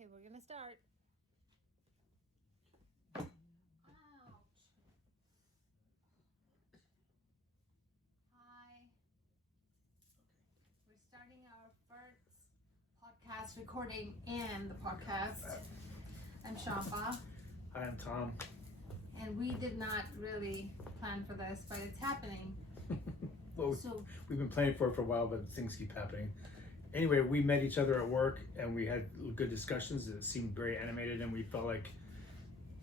Okay, we're gonna start. Ouch. Hi. We're starting our first podcast recording and the podcast. I'm Shampa. Hi, I'm Tom. And we did not really plan for this, but it's happening. Well, So we've been planning for it for a while, but things keep happening. Anyway, we met each other at work and we had good discussions. It seemed very animated and we felt like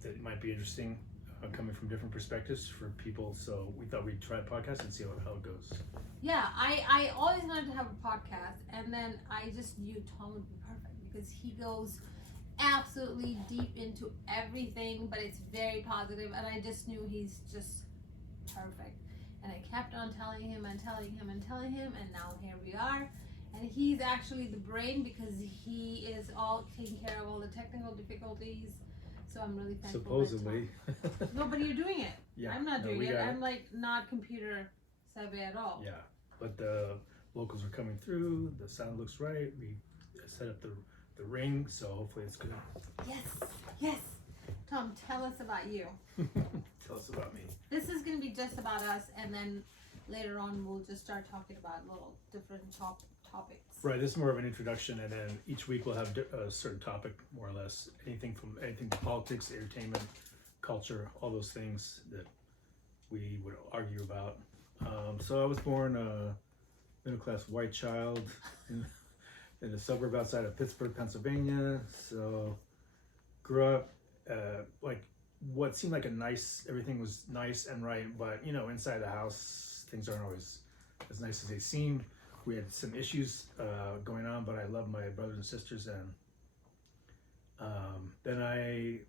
that it might be interesting coming from different perspectives for people. So we thought we'd try a podcast and see how it goes. yeah, I always wanted to have a podcast, and then I just knew Tom would be perfect because he goes absolutely deep into everything, but it's very positive, and I just knew he's just perfect. And I kept on telling him and telling him and telling him, and now here we are. And he's actually the brain because he is all taking care of all the technical difficulties. So I'm really thankful. Supposedly. No, but you're doing it. Yeah, I'm not doing it. it. I'm like not computer savvy at all. Yeah, but the vocals are coming through. The sound looks right. We set up the ring, so hopefully it's good. Yes. Tom, tell us about you. Tell us about me. This is going to be just about us, and then later on we'll just start talking about little different topics. Right, this is more of an introduction, and then each week we'll have a certain topic, more or less. Anything to politics, entertainment, culture, all those things that we would argue about. So I was born a middle-class white child in a suburb outside of Pittsburgh, Pennsylvania. So grew up like what seemed like everything was nice and right, but inside the house things aren't always as nice as they seem. We had some issues going on, but I love my brothers and sisters, and then I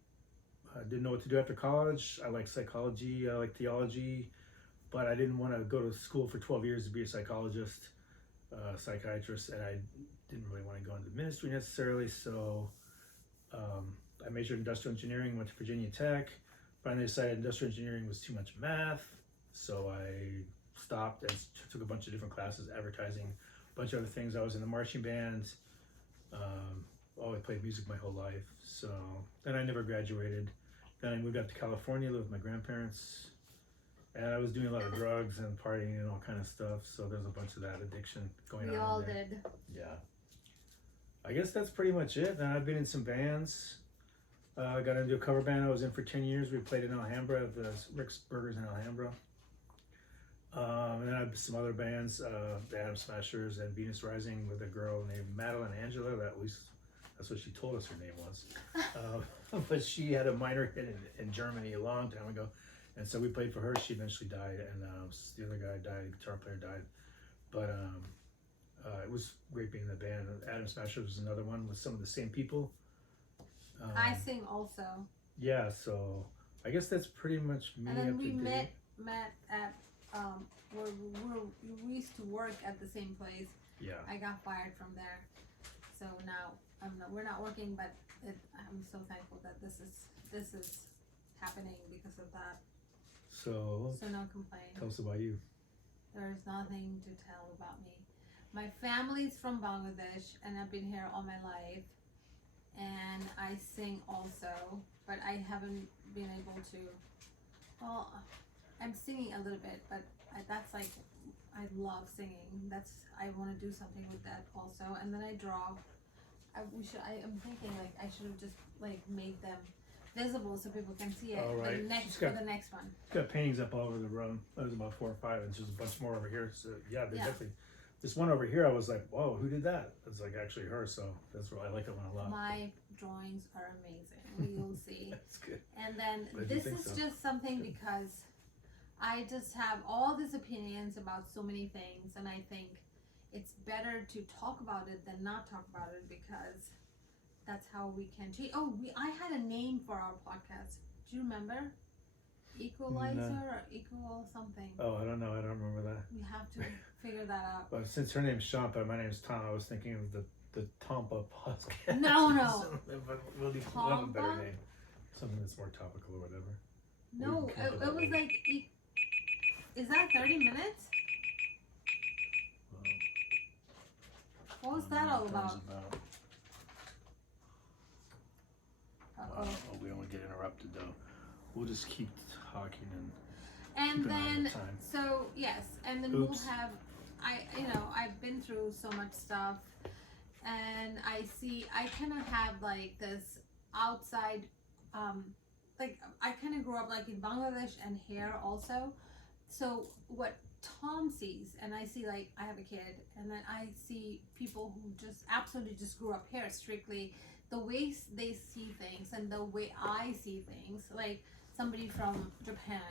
didn't know what to do after college. I liked psychology, I liked theology, but I didn't want to go to school for 12 years to be a psychologist, psychiatrist, and I didn't really want to go into ministry necessarily, so I majored in industrial engineering, went to Virginia Tech, finally decided industrial engineering was too much math, so I stopped and took a bunch of different classes, advertising, a bunch of other things. I was in the marching band, always played music my whole life. So then I never graduated. Then I moved out to California, lived with my grandparents, and I was doing a lot of drugs and partying and all kind of stuff. So there's a bunch of that addiction going on. We all there. did. Yeah. I guess that's pretty much it. Then I've been in some bands. I got into a cover band I was in for 10 years. We played in Alhambra, at the Rick's Burgers in Alhambra. And then I have some other bands, the Adam Smashers and Venus Rising, with a girl named Madeline Angela. That's what she told us her name was. But she had a minor hit in Germany a long time ago. And so we played for her. She eventually died. And the other guy died, the guitar player died. But it was great being in the band. Adam Smashers was another one with some of the same people. I sing also. Yeah, so I guess that's pretty much me. And then up we to date. met at where we used to work at the same place. Yeah. I got fired from there, so now we're not working. But I'm so thankful that this is happening because of that. So no complaint. tell us about you. There is nothing to tell about me. My family's from Bangladesh, and I've been here all my life. And I sing also, but I haven't been able to. Well, I'm singing a little bit, but that's like, I love singing. I want to do something with that also. And then I draw. I'm thinking like I should have just like made them visible so people can see it. Oh, right. For the next one. Got paintings up all over the room. There's about 4 or 5, and there's a bunch more over here. So yeah, Yeah. definitely. This one over here, I was like, whoa, who did that? It's like actually her, so that's why I like that one a lot. My drawings are amazing. You'll see. That's good. And then Glad you this think is so. just something because I just have all these opinions about so many things, and I think it's better to talk about it than not talk about it because that's how we can change. I had a name for our podcast. Do you remember? Equalizer or equal something. Oh, I don't know. I don't remember that. We have to figure that out. But since her name's Shampa, my name's Tom, I was thinking of the Tompa podcast. No. But we'll have a better Tompa? name. Something that's more topical or whatever. No, We can come up it with was that. like, is that 30 minutes? What was that all about? interrupted though. We'll just keep talking and And keep an eye on then, the time. so yes, and then Oops. we'll have, I've been through so much stuff, and I kind of have like this outside, like I kind of grew up like in Bangladesh and here also. So what Tom sees, and I see like I have a kid, and then I see people who just absolutely just grew up here strictly. The way they see things and the way I see things, like somebody from Japan,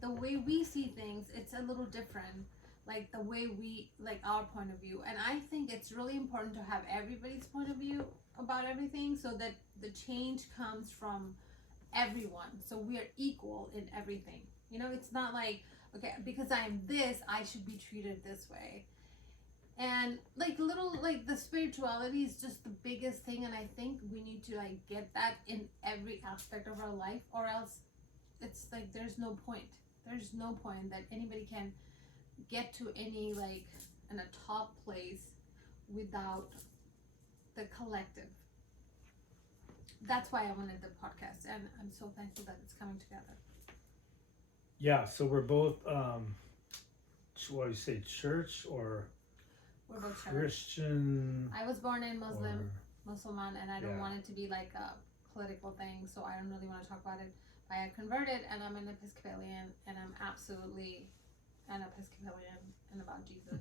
the way we see things, it's a little different. Like the way we, like our point of view. And I think it's really important to have everybody's point of view about everything so that the change comes from everyone. So we are equal in everything. You know, it's not like, okay, because I'm this, I should be treated this way. And like the spirituality is just the biggest thing, and I think we need to like get that in every aspect of our life, or else it's like there's no point that anybody can get to any like in a top place without the collective. That's why I wanted the podcast, and I'm so thankful that it's coming together. Yeah, so we're both what do you say, church or We're both church. Christian? I was born in Muslim, and I don't Yeah. want it to be like a political thing, so I don't really want to talk about it. I converted, and I'm an Episcopalian, and I'm absolutely an Episcopalian and about Jesus.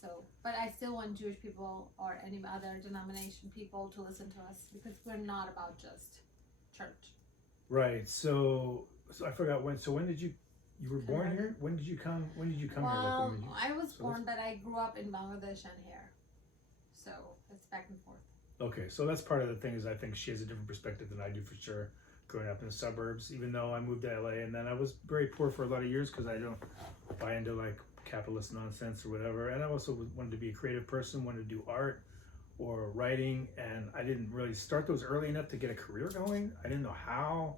So, but I still want Jewish people or any other denomination people to listen to us, because we're not about just church. Right. So I forgot when. So when did you were born here? When did you come? When did you come here? Like, when were you, I was born, but I grew up in Bangladesh and here, so it's back and forth. Okay, so that's part of the thing is I think she has a different perspective than I do for sure. Growing up in the suburbs, even though I moved to LA, and then I was very poor for a lot of years because I don't buy into like capitalist nonsense or whatever. And I also wanted to be a creative person, wanted to do art or writing, and I didn't really start those early enough to get a career going. I didn't know how.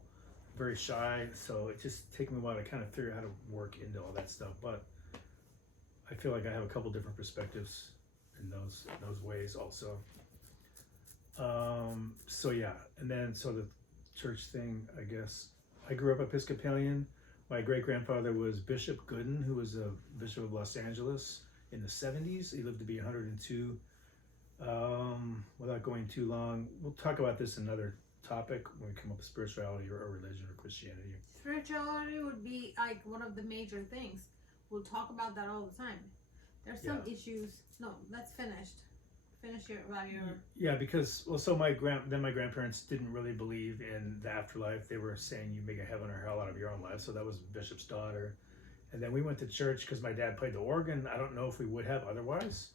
Very shy, so it just took me a while to kind of figure out how to work into all that stuff. But I feel like I have a couple different perspectives in those ways also. So yeah, and then so the church thing, I guess I grew up Episcopalian. My great grandfather was Bishop Gooden, who was a bishop of Los Angeles in the 70s. He lived to be 102. Without going too long, we'll talk about this another topic when we come up with spirituality or religion or Christianity. Spirituality would be like one of the major things. We'll talk about that all the time. There's some issues. No, that's finished. Finish about your. Yeah, because so my grandparents didn't really believe in the afterlife. They were saying you make a heaven or hell out of your own life. So that was Bishop's daughter, and then we went to church because my dad played the organ. I don't know if we would have otherwise.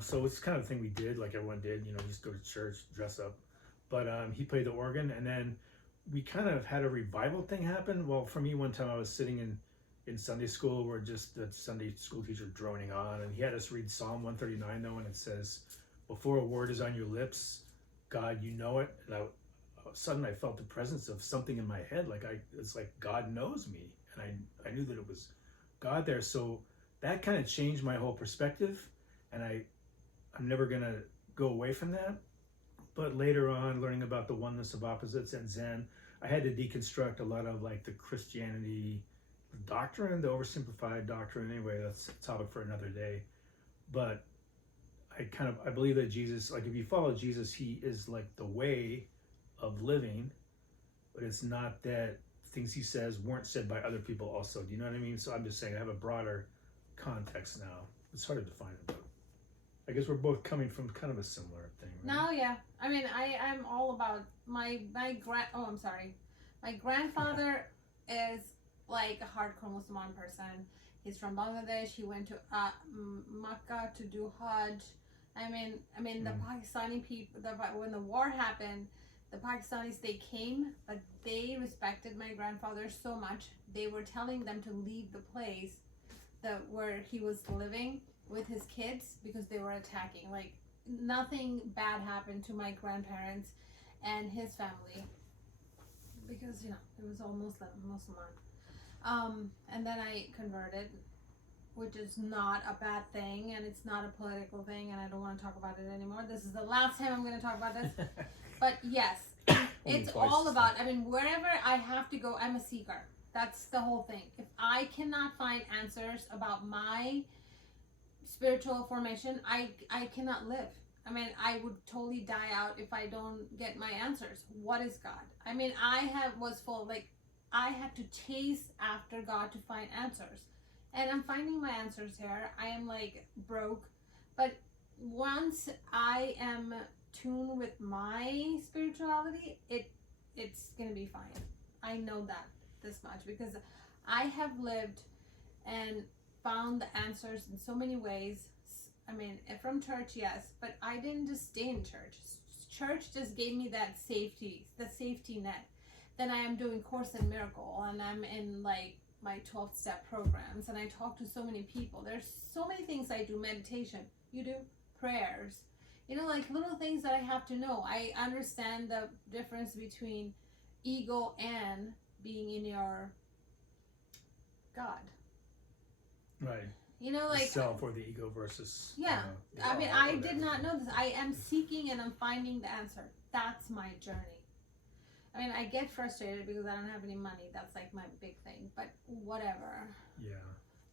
So it's kind of the thing we did, like everyone did. You know, just go to church, dress up. But he played the organ, and then we kind of had a revival thing happen. Well, for me, one time I was sitting in Sunday school where just the Sunday school teacher droning on, and he had us read Psalm 139 though, and it says, "Before a word is on your lips, God, you know it." And all of a sudden I felt the presence of something in my head, it's like God knows me, and I knew that it was God there. So that kind of changed my whole perspective, and I'm never gonna go away from that. But later on, learning about the oneness of opposites and Zen, I had to deconstruct a lot of like the Christianity doctrine, the oversimplified doctrine. Anyway, that's a topic for another day. But I believe that Jesus, like if you follow Jesus, he is like the way of living, but it's not that things he says weren't said by other people also. Do you know what I mean? So I'm just saying I have a broader context now. It's hard to define it, but I guess we're both coming from kind of a similar thing, right? No, yeah. I mean, I'm all about my grandfather is like a hardcore Muslim person. He's from Bangladesh. He went to Makkah to do Hajj. I mean, the Pakistani people. When the war happened, the Pakistanis, they came, but they respected my grandfather so much. They were telling them to leave the place where he was living with his kids because they were attacking. Like nothing bad happened to my grandparents and his family because it was all Muslim. And then I converted, which is not a bad thing, and it's not a political thing, and I don't want to talk about it anymore. This is the last time I'm going to talk about this. But yes, Only It's twice. all about, I mean, wherever I have to go, I'm a seeker. That's the whole thing. If I cannot find answers about my spiritual formation, I cannot live. I mean, I would totally die out if I don't get my answers. What is God? I mean, was full, like, I had to chase after God to find answers. And I'm finding my answers here. I am like broke. But once I am tuned with my spirituality, it's gonna be fine. I know that this much because I have lived and found the answers in so many ways. I mean, from church, yes, but I didn't just stay in church. Church just gave me that safety, the safety net. Then I am doing Course in Miracle, and I'm in like my 12-step programs, and I talk to so many people. There's so many things I do. Meditation, you do prayers, you know, like little things that I have to know. I understand the difference between ego and being in your God. Right. You know, like the self or the ego versus. yeah. The I mean, all I or did not know this. I am seeking and I'm finding the answer. That's my journey. I mean, I get frustrated because I don't have any money. That's like my big thing. But whatever. Yeah.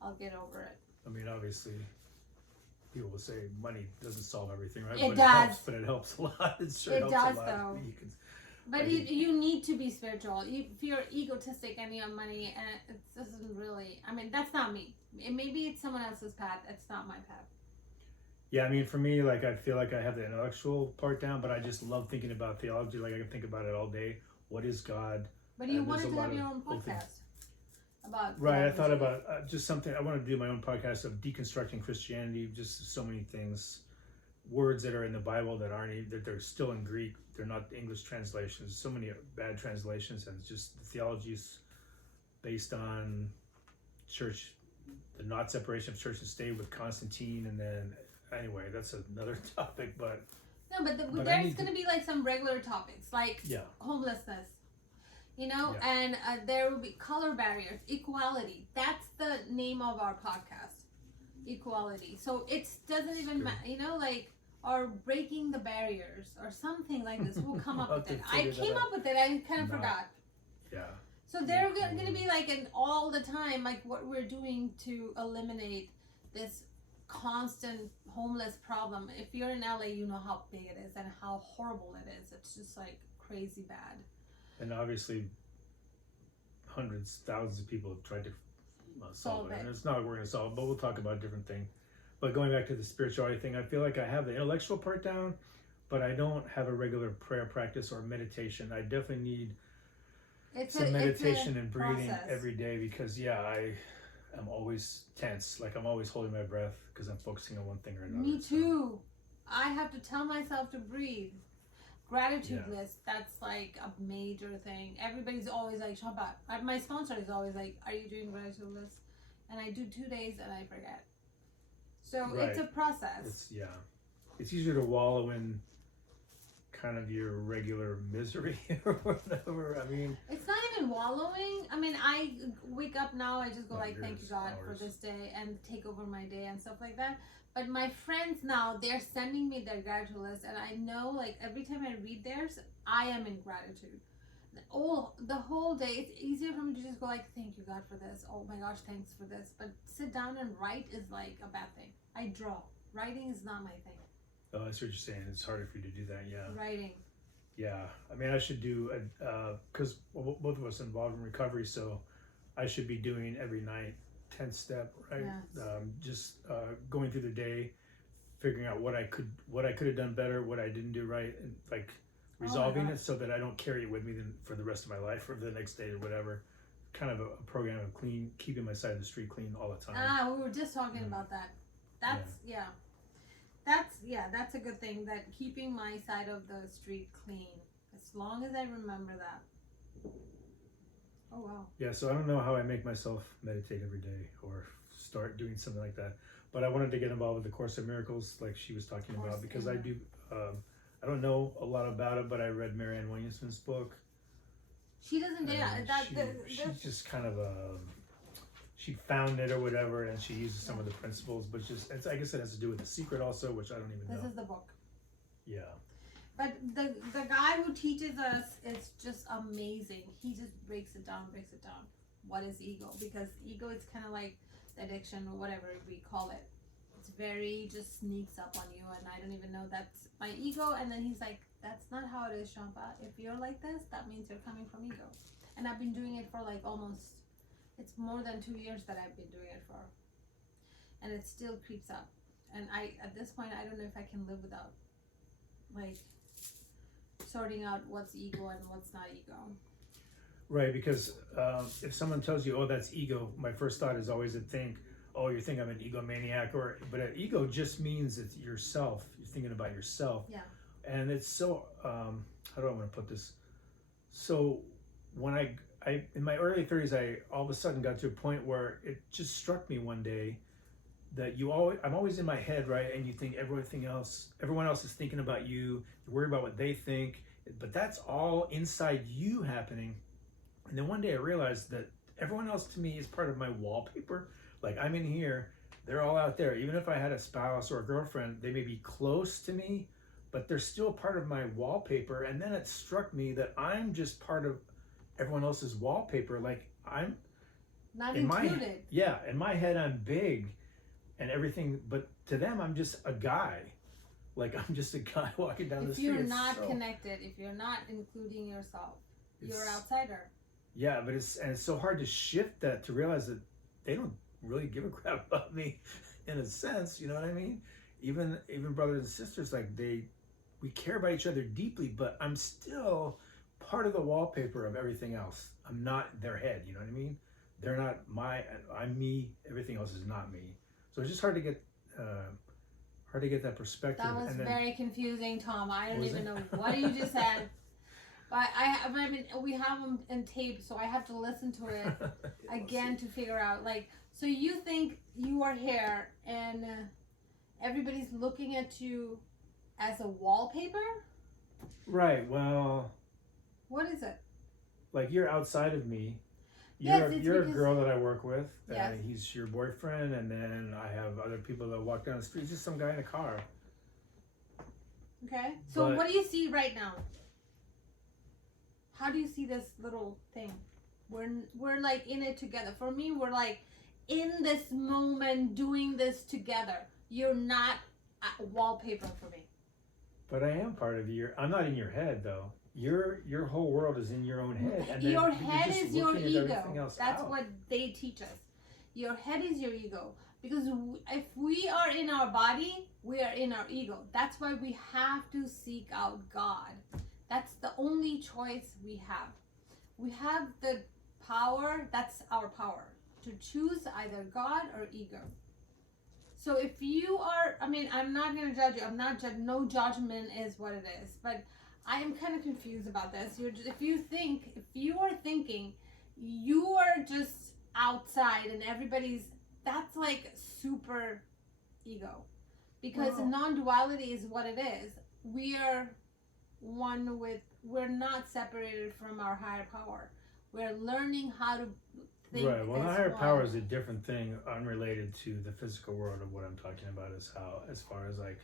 I'll get over it. I mean, obviously, people will say money doesn't solve everything, right? It but does. It helps, but it helps a lot. It sure It helps does, a lot. though. You can, But you need to be spiritual. If you're egotistic and you have money, and it doesn't really. I mean, that's not me. Maybe it's someone else's path. It's not my path. Yeah, I mean, for me, like, I feel like I have the intellectual part down, but I just love thinking about theology. Like, I can think about it all day. What is God? But you wanted there's a to have lot your of own podcast about Right, I theology. thought about just something. I want to do my own podcast of deconstructing Christianity. Just so many things, words that are in the Bible that aren't that they're still in Greek. They're not English translations. So many bad translations, and just the theology is based on church, the not separation of church and state with Constantine, and then anyway, that's another topic. But No, but But I there's need going to be like some regular topics, like yeah, homelessness, you know, Yeah. and there will be color barriers, equality. That's the name of our podcast, equality. So it doesn't even good. matter, you know, like, or breaking the barriers or something like this. We'll come up We'll with have it. to I figure that came out. up with it. I kind of No. forgot. yeah, So they're going to be like an all the time, like what we're doing to eliminate this constant homeless problem. If you're in LA, you know how big it is and how horrible it is. It's just like crazy bad. and obviously, hundreds, thousands of people have tried to solve it. And it's not what we're going to solve, but we'll talk about a different thing. But going back to the spirituality thing, I feel like I have the intellectual part down, but I don't have a regular prayer practice or meditation. I definitely need some meditation and breathing process. every day because, I'm always tense. Like I'm always holding my breath because I'm focusing on one thing or another. Me too. I have to tell myself to breathe. Gratitude list, that's like a major thing. Everybody's always like, Shampa, my sponsor is always like, are you doing gratitude list? And I do 2 days and I forget. So it's a process. It's easier to wallow in kind of your regular misery or whatever. I mean, it's not even wallowing. I mean, I wake up now, I just go like, thank you God for hours. this day and take over my day and stuff like that. But my friends now, they're sending me their gratitude list, and I know like every time I read theirs, I am in gratitude. The whole day, it's easier for me to just go like, thank you God for this. Oh my gosh, thanks for this. But sit down and write is like a bad thing. I draw. Writing is not my thing. oh, I see what you're saying. It's harder for you to do that. Yeah. Writing. Yeah. I mean, I should do because both of us involved in recovery, so I should be doing every night 10th step, right? Yes. Just going through the day, figuring out what I could have done better, what I didn't do right, and like resolving it so that I don't carry it with me then for the rest of my life or the next day or whatever. Kind of a program of keeping my side of the street clean all the time. We were just talking about that. That's a good thing, that keeping my side of the street clean, as long as I remember that. Oh wow. Yeah, so I don't know how I make myself meditate every day or start doing something like that, but I wanted to get involved with the Course of Miracles like she was talking about because I do I don't know a lot about it, but I read Marianne Williamson's book. She doesn't she's just kind of she found it or whatever, and she uses some of the principles, but I guess it has to do with The Secret also, which I don't even know. This is the book. Yeah. But the guy who teaches us is just amazing. He just breaks it down. What is ego? Because ego is kind of like the addiction or whatever we call it. It's very just sneaks up on you, and I don't even know that's my ego. And then he's like, "That's not how it is, Shampa. If you're like this, that means you're coming from ego." And I've been doing it for like almost. It's more than 2 years that I've been doing it for, and it still creeps up. And at this point, I don't know if I can live without, like, sorting out what's ego and what's not ego. Right, because if someone tells you, "Oh, that's ego," my first thought is always to think, "Oh, you think I'm an egomaniac," but an ego just means it's yourself. You're thinking about yourself. Yeah. And it's so how do I want to put this? So when I in my early 30s, I all of a sudden got to a point where it just struck me one day that I'm always in my head, right? And you think everyone else is thinking about you. You worry about what they think, but that's all inside you happening. And then one day I realized that everyone else to me is part of my wallpaper. Like, I'm in here, they're all out there. Even if I had a spouse or a girlfriend, they may be close to me, but they're still part of my wallpaper. And then it struck me that I'm just part of everyone else's wallpaper. Like, I'm not in included. in my head I'm big and everything, but to them I'm just a guy. Like, I'm just a guy walking down the street. If you're not connected, if you're not including yourself, you're an outsider. Yeah, but it's so hard to shift that, to realize that they don't really give a crap about me, in a sense. You know what I mean? Even brothers and sisters, like, we care about each other deeply, but I'm still part of the wallpaper of everything else. I'm not their head. You know what I mean? They're not I'm me. Everything else is not me. So it's just hard to get that perspective. That was very confusing, Tom. I don't even know what you just said. But I mean, we have them in tape, so I have to listen to it again to figure out. Like, so you think you are here, and everybody's looking at you as a wallpaper? Right. Well. What is it? Like, you're outside of me. You're a girl that I work with, and he's your boyfriend, and then I have other people that walk down the street. Just some guy in a car. Okay. So what do you see right now? How do you see this little thing? We're like in it together. For me, we're like in this moment doing this together. You're not wallpaper for me. But I am part of I'm not in your head, though. Your whole world is in your own head. And your head is your ego. That's out. what they teach us. Your head is your ego. Because if we are in our body, we are in our ego. That's why we have to seek out God. That's the only choice we have. We have the power, that's our power, to choose either God or ego. So if you are, I mean, I'm not going to judge you. No judgment is what it is. But I am kind of confused about this. If you are thinking you are just outside and that's like super ego. Because non-duality is what it is. We are we're not separated from our higher power. We're learning how to think. Right. Well, the higher power is a different thing, unrelated to the physical world of what I'm talking about. As far as, like,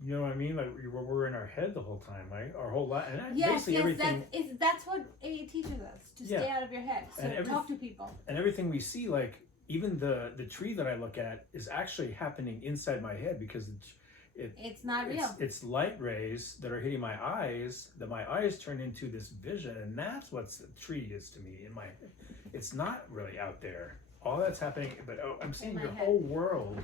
you know what I mean? Like, we're in our head the whole time, right? Our whole life. And everything. That's what it teaches us, to stay out of your head. So talk to people. And everything we see, like, even the tree that I look at is actually happening inside my head, because it's not real. It's light rays that are hitting my eyes, that my eyes turn into this vision, and that's what the tree is to me in my head. It's not really out there. All that's happening, but I'm saying your whole world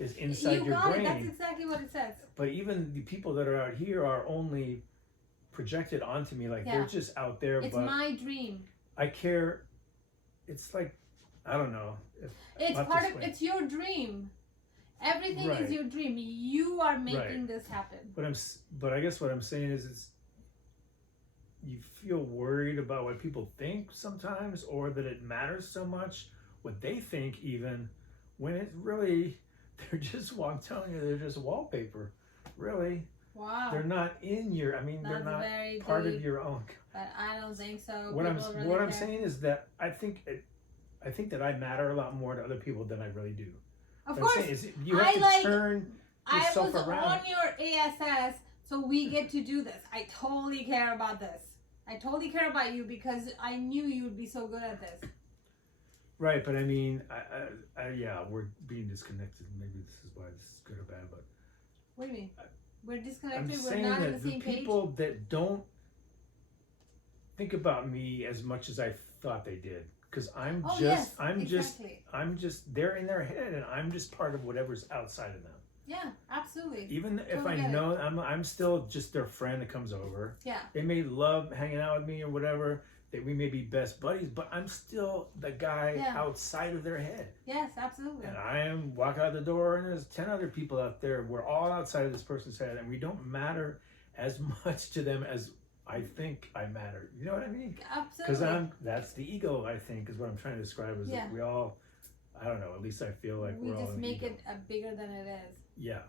is inside your brain. That's exactly what it says. But even the people that are out here are only projected onto me, like they're just out there. It's my dream. I care. It's like, I don't know. It's your dream. Everything is your dream. You are making this happen. But I guess what I'm saying is you feel worried about what people think sometimes, or that it matters so much what they think, even when it really, they're just telling you they're just wallpaper. Really. Wow. They're not in your, they're not part of your own. But I don't think so. What I'm saying is that I think that I matter a lot more to other people than I really do. Of course, you have to turn yourself around. I was on your ASS So we get to do this. I totally care about this. I totally care about you because I knew you would be so good at this. Right, but I mean, yeah, we're being disconnected. Maybe this is why this is good or bad, but What do you mean? We're I'm disconnected. We're saying not on that the the same page. people that don't think about me as much as I thought they did, because I'm Oh, just, yes, I'm exactly. they're in their head, and I'm just part of whatever's outside of them. Yeah, absolutely. Even if Totally I get it. know I'm still just their friend that comes over. Yeah. They may love hanging out with me or whatever. That we may be best buddies, but I'm still the guy Yeah. outside of their head. Yes, absolutely. And I am walk out the door, and there's 10 other people out there. We're all outside of this person's head, and we don't matter as much to them as I think I matter. You know what I mean? Because Absolutely. that's the ego. I think is what I'm trying to describe. Is Yeah. that we all, I don't know. At least I feel like We we're all just in the make ego. it bigger than it is. Yeah.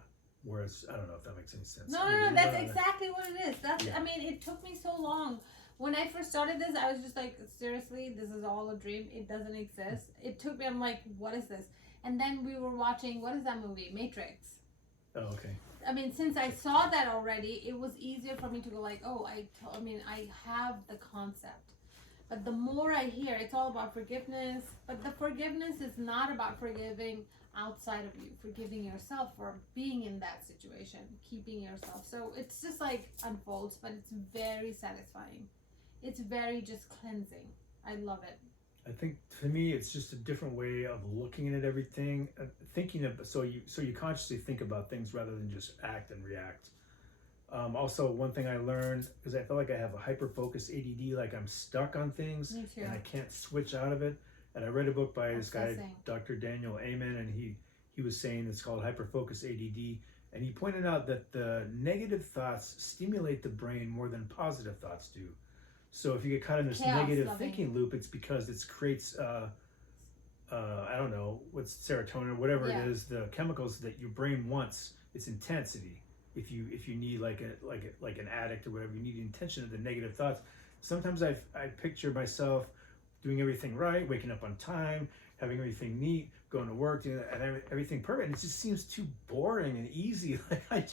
Whereas I don't know if that makes any sense. No, Anyway, that's but, exactly what it is. That's. Yeah. I mean, it took me so long. When I first started this, I was just like, seriously, this is all a dream. It doesn't exist. It took me. I'm like, what is this? And then we were watching. What is that movie? Matrix. Oh, okay. I mean, since I saw that already, it was easier for me to go like, oh, I mean, I have the concept. But the more I hear, it's all about forgiveness. But the forgiveness is not about forgiving outside of you, forgiving yourself for being in that situation, keeping yourself. So it's just like unfolds, but it's very satisfying. It's very just cleansing. I love it. I think to me it's just a different way of looking at everything, thinking of so you consciously think about things rather than just act and react. Also, one thing I learned is I feel like I have a hyper focus ADD, like I'm stuck on things Me too. and I can't switch out of it. And I read a book by this guy, Obsessing. Dr. Daniel Amen, and he was saying it's called hyper focus ADD, and he pointed out that the negative thoughts stimulate the brain more than positive thoughts do. So if you get caught in this Chaos negative loving. thinking loop, it's because it creates I don't know what's serotonin or whatever Yeah. it is, the chemicals that your brain wants. It's intensity. If you need like an addict or whatever, you need the intention of the negative thoughts. Sometimes I picture myself doing everything right, waking up on time, having everything neat, going to work, doing everything perfect. And it just seems too boring and easy. Like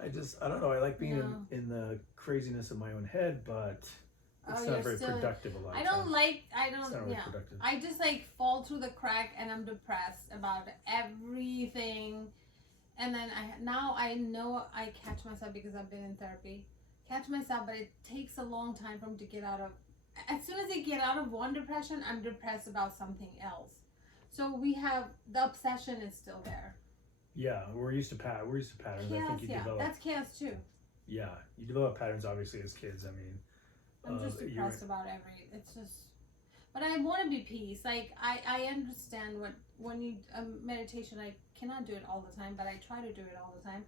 I don't know. I like being No. in the craziness of my own head, but it's Oh, not very still- productive a lot of I times. don't like. I It's not don't. really Yeah. productive. I just like fall through the crack and I'm depressed about everything. And then now I know I catch myself because I've been in therapy. Catch myself, but it takes a long time for me to get out of. As soon as I get out of one depression, I'm depressed about something else. So we have the obsession is still there. Yeah, we're used to patterns. I Chaos, think you yeah, develop. that's chaos too. Yeah, you develop patterns obviously as kids. I mean, I'm just you're depressed about it's just, but I want to be peace. Like I understand when you meditation, I cannot do it all the time, but I try to do it all the time.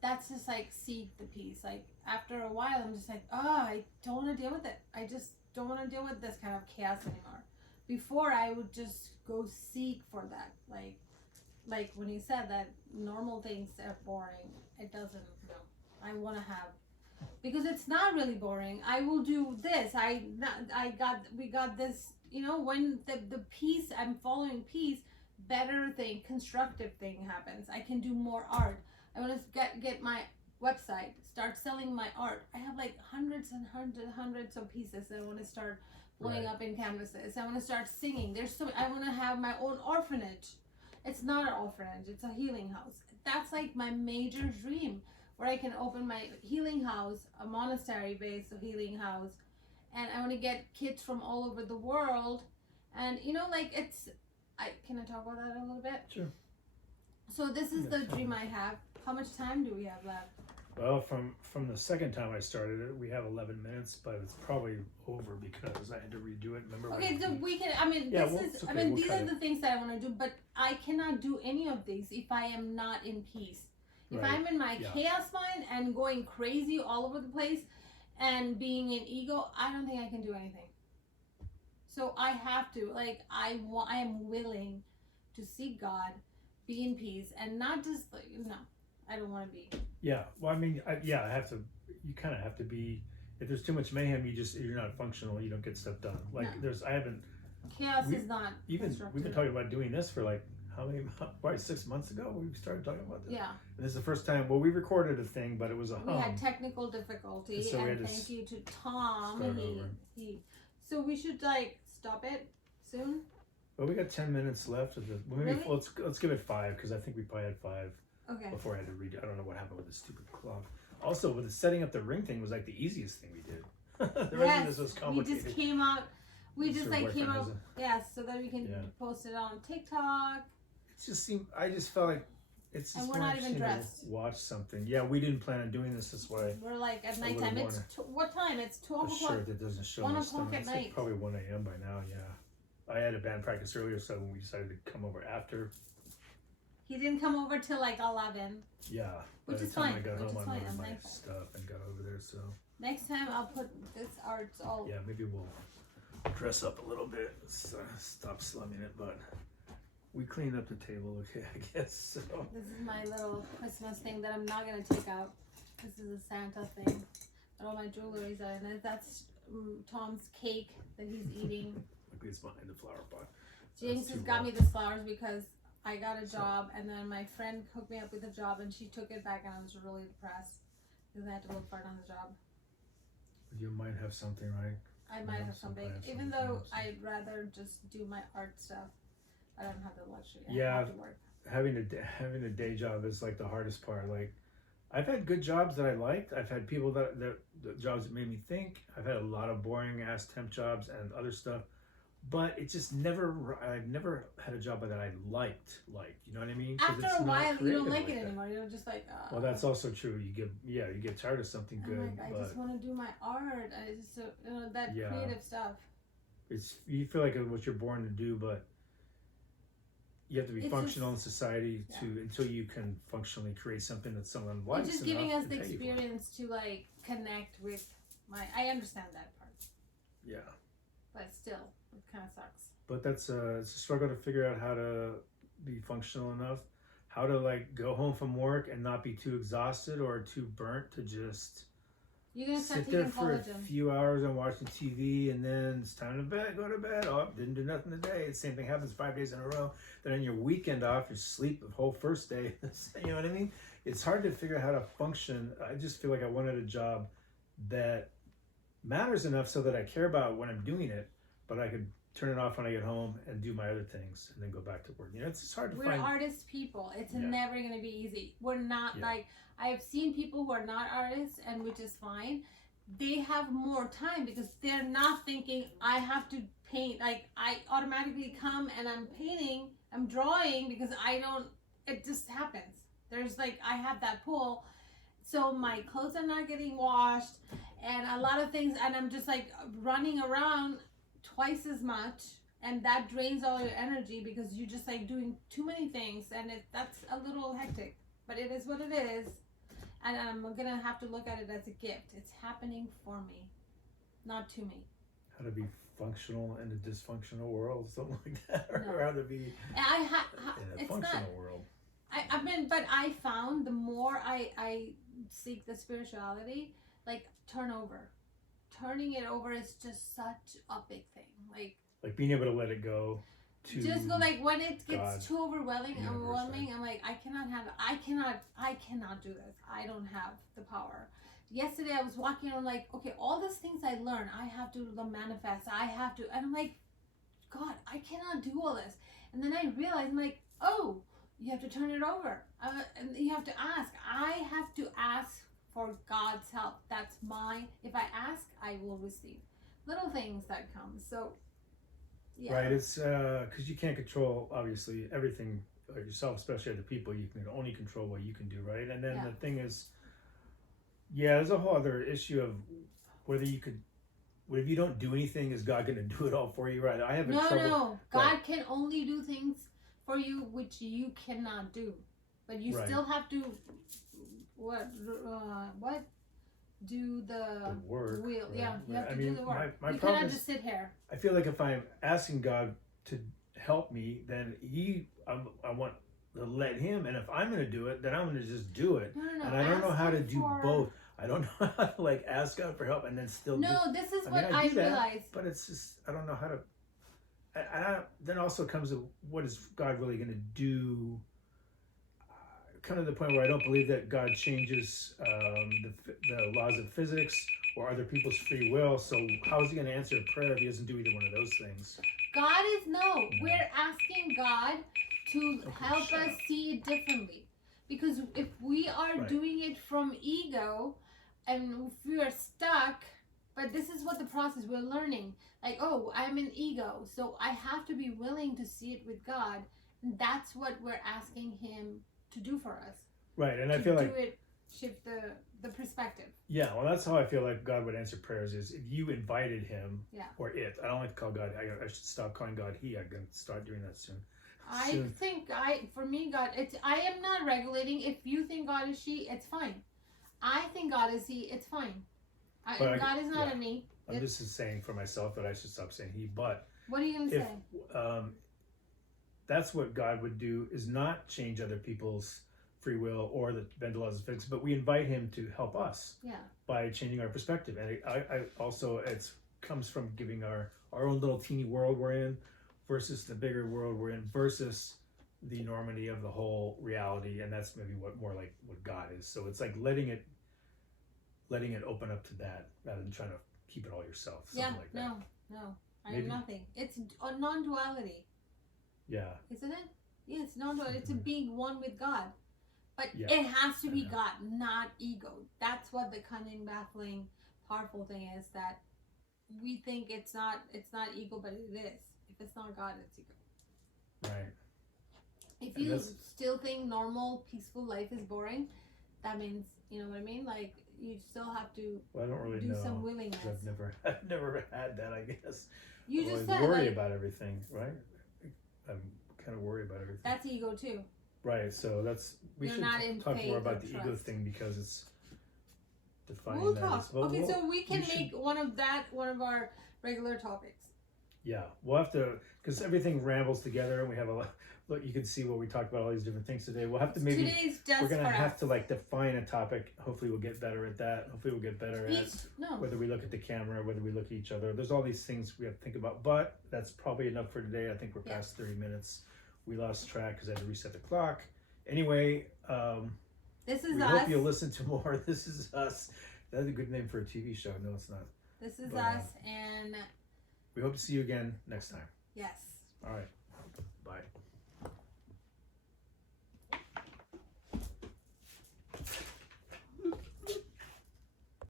That's just like seek the peace. Like after a while, I'm just like, I don't want to deal with it. I just don't want to deal with this kind of chaos anymore. Before I would just go seek for that. Like when you said that normal things are boring, it doesn't. No, I want to have. Because it's not really boring. I will do this. We got this. You know, when the peace, I'm following peace. Better thing, constructive thing happens. I can do more art. I want to get my website, start selling my art. I have like hundreds and hundreds of pieces that I want to start blowing Right. up in canvases. I want to start singing. I want to have my own orphanage. It's not an orphanage. It's a healing house. That's like my major dream. Where I can open my healing house, a monastery-based healing house, and I want to get kids from all over the world, and like can I talk about that a little bit? Sure. So this is the That's fine. dream I have. How much time do we have left? Well, from the second time I started it, we have 11 minutes, but it's probably over because I had to redo it. Remember? Okay, so we can. I mean, Yeah, this well, is. it's I okay, mean, we'll these cut are it. the things that I want to do, but I cannot do any of these if I am not in peace. If Right. I'm in my Yeah. chaos mind and going crazy all over the place and being in ego, I don't think I can do anything. So I have to, I am willing to seek God, be in peace, and not just, no, I don't want to be. Yeah. Well, I mean, I have to. You kind of have to be. If there's too much mayhem, you're not functional. You don't get stuff done. Like No. I haven't Chaos We- is not even. We've been constructive. talking about doing this for like how many, probably 6 months ago we started talking about this. Yeah. And this is the first time, well, we recorded a thing, but it was a hum. We had technical difficulty, And so we and had to thank you to Tom. start over. So we should like stop it soon. Well, we got 10 minutes left of the. Well, maybe Really? let's give it 5 because I think we probably had 5 Okay. before I had to read. I don't know what happened with the stupid clock. Also, with the setting up the ring thing was like the easiest thing we did. The rest of this was We complicated. just came out. We just Your like came boyfriend out. doesn't- Yes, so that we can Yeah. post it on TikTok. It just seemed. I just felt like it's just And we're more not even interesting to dressed. watch something. Yeah, we didn't plan on doing this. That's why. We're like at I nighttime. would've It's what time? It's The 12 o'clock. shirt that doesn't show 1 my o'clock stomach. at It's like night. probably 1 a.m. by now. Yeah, I had a band practice earlier, so when we decided to come over after. He didn't come over till like 11. Yeah, by Which the is time I fine, got which home, is I fine, loaded I'm my thankful. stuff and got over there. So Next time I'll put this art all. yeah, maybe we'll dress up a little bit. Stop slumming it, but we cleaned up the table. Okay, I guess. So This is my little Christmas thing that I'm not gonna take out. This is a Santa thing. And all my jewelry's are in it. That's Tom's cake that he's eating. look, it's behind the flower pot. Jinx too has got long. me the flowers because I got a job and then my friend hooked me up with a job and she took it back and I was really depressed because I had to look for another job. You might have something, right? I might Yeah, have some big, sometimes even something though else. I'd rather just do my art stuff. I don't have the luxury. I Yeah. have to work. Having a day job is like the hardest part. Like, I've had good jobs that I liked. I've had people that the jobs that made me think. I've had a lot of boring ass temp jobs and other stuff, but it just never. I've never had a job that I liked. You know what I mean? 'Cause After it's a not while, you creative don't like it that. anymore. You're just like, Well, that's also true. You get tired of something I'm good, like, I but just want to do my art. I just, that Yeah. creative stuff. you feel like it's what you're born to do, but you have to be It's functional just- in society until you can functionally create something that someone likes. It's just giving enough us to the pay you for it. experience to like connect with I understand that part, Yeah. but still, it kind of sucks. But it's a struggle to figure out how to be functional enough, how to like go home from work and not be too exhausted or too burnt to just You're gonna start sit there taking for a collagen. few hours and watching TV, and then it's time to bed, go to bed. Oh, didn't do nothing today. The same thing happens 5 days in a row. Then on your weekend off, you sleep the whole first day. You know what I mean? It's hard to figure out how to function. I just feel like I wanted a job that matters enough so that I care about when I'm doing it, but I could turn it off when I get home and do my other things and then go back to work. You know, it's just hard to We're find. artist people. It's Yeah. never gonna be easy. We're not Yeah. like I've seen people who are not artists, and which is fine. They have more time because they're not thinking I have to paint. Like I automatically come and I'm painting, I'm drawing because I don't. It just happens. There's like I have that pull, so my clothes are not getting washed, and a lot of things, and I'm just like running around twice as much, and that drains all your energy because you're just like doing too many things, and that's a little hectic, but it is what it is, and I'm gonna have to look at it as a gift. It's happening for me, not to me. How to be functional in a dysfunctional world, something like that, or No. rather be And I in a it's functional not. world. I mean, but I found the more I seek the spirituality, like turning it over is just such a big thing. Like being able to let it go. To Just go like when it gets God, too overwhelming, universe, right? I'm like I cannot do this. I don't have the power. Yesterday I was walking around like, okay, all these things I learned, I have to manifest. I have to, and I'm like, God, I cannot do all this. And then I realized, I'm like, oh, you have to turn it over, and you have to ask. I have to ask for God's help. That's if I ask, I will receive. Little things that come. So. Yeah. Right, it's because you can't control obviously everything yourself, especially other people. You can only control what you can do, right? And then the thing is, there's a whole other issue of whether you could. What if you don't do anything? Is God going to do it all for you? Right? I have trouble. No. God can only do things for you which you cannot do, but you still have to what do the work. wheel. Right, Yeah, you have to do the work. My You problem cannot is, just sit here. I feel like if I'm asking God to help me, then I want to let Him, and if I'm going to do it, then I'm going to just do it. No. And I don't know Ask how to him do both. I don't know how to like ask God for help and then still. No, this is I what mean, I do that, realized. but it's just I don't know how to. then also comes to what is God really going to do? Kind of the point where I don't believe that God changes the laws of physics or other people's free will. So how is he going to answer a prayer if he doesn't do either one of those things? God is we're asking God to help us up. see it differently. Because if we are Right. doing it from ego and if we are stuck, but this is what the process we're learning. Like, oh, I'm an ego, so I have to be willing to see it with God. And that's what we're asking him to do for us. Right, and I To feel do like it, shift the perspective. yeah, well, that's how I feel like God would answer prayers is if you invited him Yeah. or it. I don't like to call God. I should stop calling God he. I'm gonna start doing that soon. I think for me, God, I am not regulating. If you think God is she, it's fine. I think God is he, it's fine. God is not a me. I'm just saying for myself that I should stop saying he. But what are you gonna say? That's what God would do is not change other people's free will or the bend the laws of physics, but we invite him to help us by changing our perspective. And I also it comes from giving our own little teeny world we're in versus the bigger world we're in versus the enormity of the whole reality, and that's maybe more like what God is. So it's like letting it open up to that rather than trying to keep it all yourself. Something like that. No, I am nothing. It's a non-duality. Yeah. Isn't it? Yeah, it's non-duality. It's a being one with God. But Yeah. it has to be God, not ego. That's what the cunning, baffling, powerful thing is, that we think it's not ego, but it is. If it's not God, it's ego. Right. If you still think normal, peaceful life is boring, that means, you know what I mean? Like, you still have to I don't really do know, some willingness. I've never had that, I guess. You just said, worry about everything, right? I'm kind of worried about everything. That's ego too. Right, so we should talk more about the ego thing because it's defining We'll that. talk. Okay, so we can make one of our regular topics. Yeah, we'll have to, because everything rambles together and we have a lot. Look, you can see what we talked about all these different things today. We'll have to maybe we're gonna have to like define a topic. Hopefully we'll get better at that. Hopefully we'll get better at whether we look at the camera, whether we look at each other. There's all these things we have to think about, but that's probably enough for today. I think we're past 30 minutes. We lost track because I had to reset the clock. Anyway, this is we us. hope you'll listen to more. This is us. That's a good name for a TV show. No, it's not. This is us, and we hope to see you again next time. Yes. All right. Bye.